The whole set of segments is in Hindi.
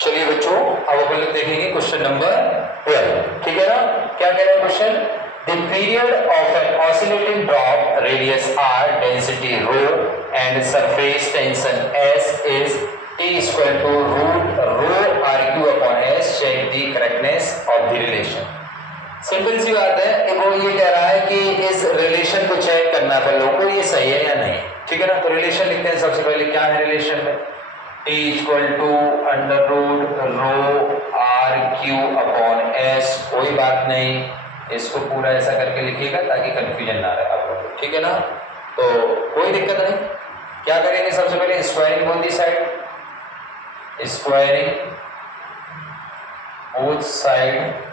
चलिए बच्चों, अब अपन लोग देखेंगे क्वेश्चन नंबर 12। ठीक है ना? क्या कह रहा है question? The period of an oscillating drop radius r, density rho and surface tension s is t equal to root rho rq upon s. Check the correctness of the relation. Simple सी बात है, वो ये कह रहा है कि इस रिलेशन को चेक करना है अपन लोगों को, ये सही है या नहीं। ठीक है ना? तो रिलेशन लिखते हैं सबसे पहले। क्या है रिलेशन में? T equal to under root rho r q upon s. कोई बात नहीं, इसको पूरा ऐसा करके लिखिएगा ताकि कंफ्यूजन ना रहे आप लोग। ठीक है ना? तो कोई दिक्कत नहीं। क्या करेंगे सबसे पहले? Squaring on the side, squaring both side.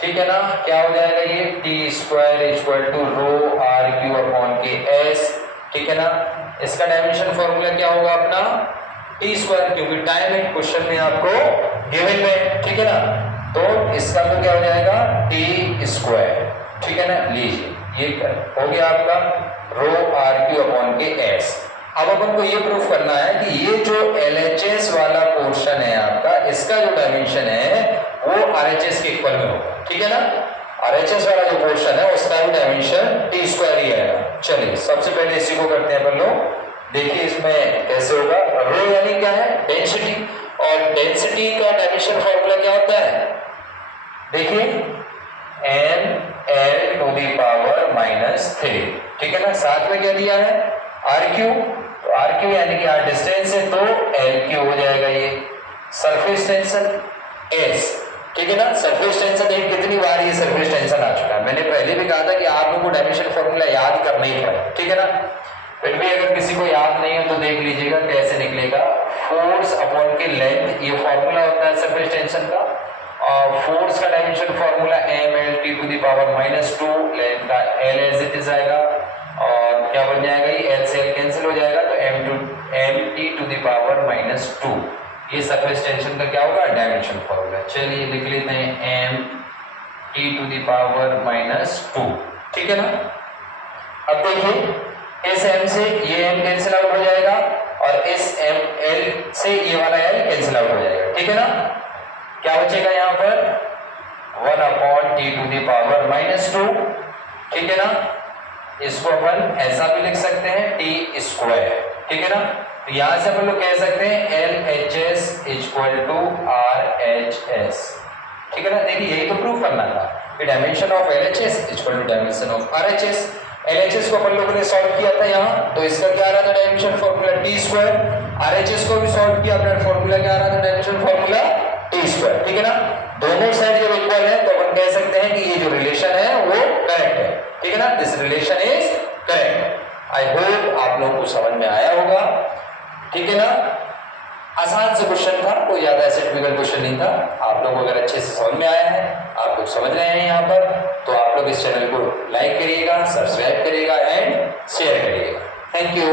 ठीक है ना? क्या हो जाएगा ये? T square equal to rho r q upon के एस। ठीक है ना? इसका डायमेंशन फॉर्मूला क्या होगा अपना? टी स्क्वायर, क्योंकि टाइम है क्वेश्चन में आपको गिवन में। ठीक है ना? तो इसका तो क्या हो जाएगा? T square. ठीक है ना? लीजिए, ये हो गया आपका रो आर क्यू अपॉन के एस। अब अपन को ये प्रूफ करना है कि ये जो LHS वाला पोर्शन है आपका, इसका जो डायमेंशन है वो RHS के इक्वल में होगा। ठीक है ना? RHS वाला जो पोर्शन है उसका भी डायमेंशन टी स्क्वायर ही आएगा। चलिए सबसे पहले इसी को करते हैं अपन लोग। देखिए इसमें कैसे होगा। रो यानी क्या है? डेंसिटी, और डेंसिटी का डायमेंशन फॉर्मूला क्या होता है? देखिए ml टू दी पावर -3। ठीक है ना? साथ में क्या दिया है? RQ। तो RQ यानी कि R डिस्टेंस है, तो LQ हो जाएगा ये। Surface tension S। ठीक है ना? सरफेस टेंशन देखिए कितनी बार ये सरफेस टेंशन आ चुका है। मैंने पहले भी कहा था कि आप लोगों को डायमेंशन फॉर्मूला याद करना ही पड़ेगा। ठीक है ना? फिर भी अगर किसी को याद नहीं है तो देख लीजिएगा कैसे निकलेगा। फोर्स अपॉन के लेंथ, ये फॉर्मूला होता है सरफेस टेंशन का। और फोर्स का dimension formula mlt to the power -2, length का l एज इट इज आएगा। और क्या बन जाएगा? ये l से l कैंसिल हो जाएगा, तो mt टू दी पावर -2। ये सरफेस टेंशन का क्या होगा? Dimension formula. चलिए लिख लेते हैं mt टू दी पावर -2। ठीक है ना? अब देखिए इस m से ये m कैंसिल आउट हो जाएगा, और इस l से ये वाला l कैंसिल आउट हो जाएगा। ठीक है ना? क्या बचेगा यहाँ पर? 1 upon t to the power -2। ठीक है ना? इसको अपन ऐसा भी लिख सकते हैं टी स्क्वायर। ठीक है ना? तो यहां से अपन लोग कह सकते हैं LHS इक्वल टू RHS। ठीक है ना? देखिए यही तो प्रूफ करना था कि dimension of LHS equal to dimension of RHS। LHS को अपन लोगों ने सॉल्व किया था यहाँ, तो इसका क्या आ रहा था? Dimension formula T square. RHS को भी सॉल्व किया, अपना फॉर्मूला क्या आ रहा था? Dimension formula T square. ठीक है ना? दोनों साइड जब इक्वल है तो अपन कह सकते हैं कि ये जो रिलेशन है वो करेक्ट है। ठीक है ना? This relation is correct. I hope आप लोगों को समझ में आया होगा। ठीक है ना? आसान से क्वेश्चन था, कोई ज्यादा ऐसे टिपिकल क्वेश्चन नहीं था। आप लोग अगर अच्छे से समझ में आया है, आप लोग समझ रहे हैं यहाँ पर, तो आप लोग इस चैनल को लाइक करिएगा, सब्सक्राइब करिएगा एंड शेयर करिएगा। Thank you.